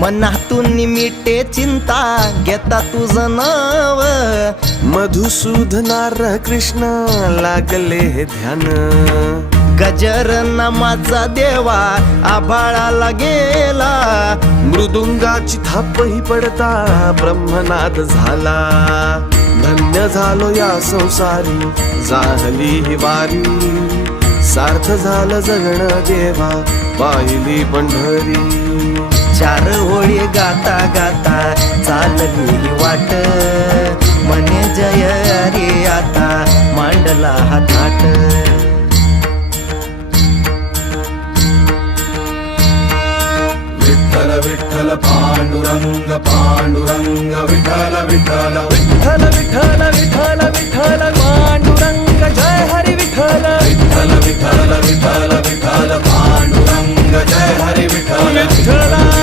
मनातून मिटे चिंता घेता तुझं नाव, मधुसूदनार कृष्ण लागले हे ध्यान, गजर नामाचा देवा आभाळाला गेला, मृदुंगाची थापही पडता ब्रह्मनाद झाला, धन्य झालो या संसारी झाली ही वारी, सार्थ झालं जगणं देवा पाहिली पंढरी, चार ओळी गाता गाता चालली ही वाट, मने जय रे आता मांडला हा थाट, विठ्ठल विठ्ठल पांडुरंग पांडुरंग विठ्ठल विठ्ठल विठ्ठल विठ्ठल विठ्ठल विठ्ठल पांडुरंग जय हरी विठ्ठल, विठ्ठल विठ्ठल विठ्ठल विठ्ठल पांडुरंग जय हरी विठ्ठल विठ्ठला